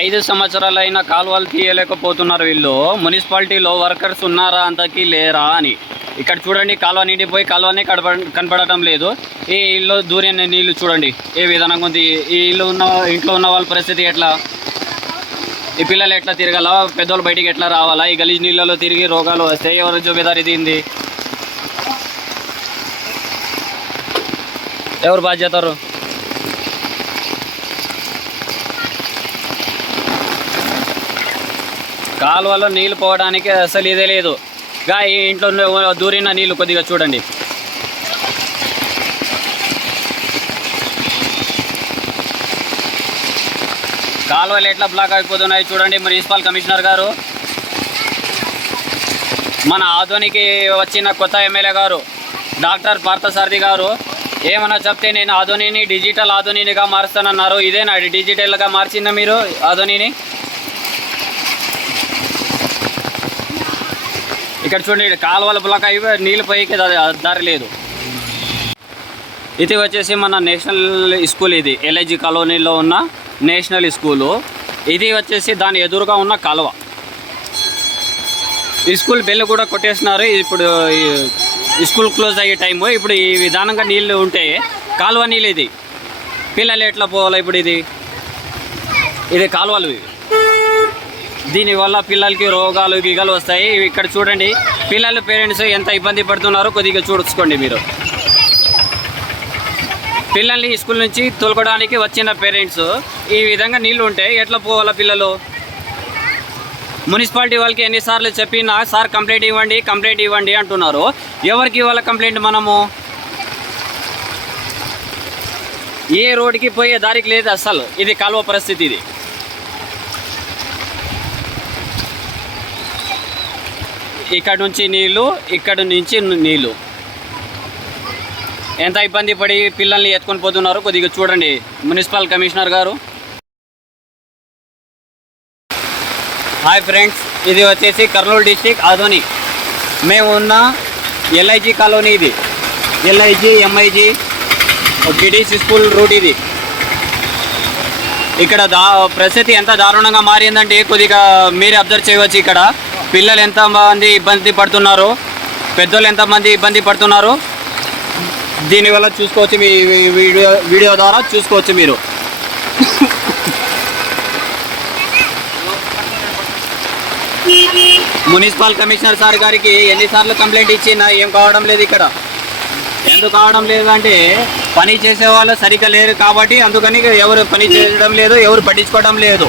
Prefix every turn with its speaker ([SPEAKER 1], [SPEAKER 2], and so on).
[SPEAKER 1] ఐదు సంవత్సరాలైన కాలువలు తీయలేకపోతున్నారు వీళ్ళు. మున్సిపాలిటీలో వర్కర్స్ ఉన్నారా అంతకీ లేరా అని. ఇక్కడ చూడండి కాలువ నిండిపోయి కాలువనే కడప కనపడటం లేదు. ఈ ఇల్లు దూరిన నీళ్ళు చూడండి ఏ విధంగా ఉంది. ఈ ఇల్లు ఉన్న ఇంట్లో ఉన్న వాళ్ళ పరిస్థితి ఎట్లా? ఈ పిల్లలు ఎట్లా తిరగాల? పెద్దోళ్ళు బయటికి ఎట్లా రావాలా? ఈ గలీజ్ నీళ్ళలో తిరిగి రోగాలు వస్తాయి ఎవరు జోబేదారి దీంది? ఎవరు బాధ్యతారు కాలువలో నీళ్ళు పోవడానికి అసలు ఇదే లేదు. గా ఈ ఇంట్లో దూరిన నీళ్ళు కొద్దిగా చూడండి. కాలువలు ఎట్లా బ్లాక్ అయిపోతున్నాయి చూడండి మున్సిపల్ కమిషనర్ గారు. మన ఆధునికి వచ్చిన కొత్త ఎమ్మెల్యే గారు డాక్టర్ పార్థసారథి గారు ఏమన్నా చెప్తే నేను ఆధునిని డిజిటల్ ఆధునిగా మారుస్తానన్నారు. ఇదేనా డిజిటల్గా మార్చిందా మీరు ఆధునిని? ఇక్కడ చూడండి కాలువలు కాలువల బ్లాక్ అయి నీళ్ళు పైకి దారి లేదు. ఇది వచ్చేసి మన నేషనల్ స్కూల్ ఇది ఎల్ఐజి కాలనీలో ఉన్న నేషనల్ స్కూలు. ఇది వచ్చేసి దాని ఎదురుగా ఉన్న కాలువ. ఈ స్కూల్ బెల్ కూడా కొట్టేసినారు. ఇప్పుడు ఈ- స్కూల్ క్లోజ్ అయ్యే టైము. ఇప్పుడు ఈ విధానంగా నీళ్ళు ఉంటే కాలువ నీళ్ళు ఇది. పిల్లలు ఎట్లా పోవాలి ఇప్పుడు ఇది? ఇది కాలువలు ఇవి. దీనివల్ల పిల్లలకి రోగాలు గిగలు వస్తాయి. ఇక్కడ చూడండి. పిల్లలు పేరెంట్స్ ఎంత ఇబ్బంది పడుతున్నారో కొద్దిగా చూసుకోండి మీరు. పిల్లల్ని స్కూల్ నుంచి తోలుకోవడానికి వచ్చిన పేరెంట్స్ ఈ విధంగా నీళ్ళు ఉంటే ఎట్లా పోవాలా పిల్లలు? మున్సిపాలిటీ వాళ్ళకి ఎన్నిసార్లు చెప్పినా సార్ కంప్లైంట్ ఇవ్వండి కంప్లైంట్ ఇవ్వండి అంటున్నారు. ఎవరికి ఇవ్వాలి కంప్లైంట్ మనము? ఏ రోడ్కి పోయే దారికి లేదు అసలు ఇది కాలువ పరిస్థితి ఇది. ఇక్కడ నుంచి నీళ్ళు ఇక్కడ నుంచి నీళ్ళు ఎంత ఇబ్బంది పడి పిల్లల్ని ఎత్తుకొని పోతున్నారు? కొద్దిగా చూడండి. మున్సిపల్ కమిషనర్ గారు. హాయ్ ఫ్రెండ్స్ ఇది వచ్చేసి కర్నూలు డిస్టిక్ ఆధోని మేము ఉన్న ఎల్ఐజి కాలనీ ఇది. ఎల్ఐజి ఎంఐజి గిడిసి స్కూల్ రూట్ ఇది. ఇక్కడ దా పరిస్థితి ఎంత దారుణంగా మారిందంటే కొద్దిగా మీరే అబ్జర్వ్ చేయవచ్చు ఇక్కడ. పిల్లలు ఎంతమంది ఇబ్బంది పడుతున్నారు? పెద్దోళ్ళు ఎంతమంది ఇబ్బంది పడుతున్నారు? దీనివల్ల చూసుకోవచ్చు మీ వీడియో వీడియో ద్వారా చూసుకోవచ్చు మీరు. మున్సిపల్ కమిషనర్ సార్ గారికి ఎన్నిసార్లు కంప్లైంట్ ఇచ్చినా ఏం కావడం లేదు ఇక్కడ. ఎందుకు కావడం లేదు అంటే పని చేసే వాళ్ళు సరిగ్గా లేరు కాబట్టి అందుకని ఎవరు పని చేయడం లేదు ఎవరు పట్టించుకోవడం లేదు.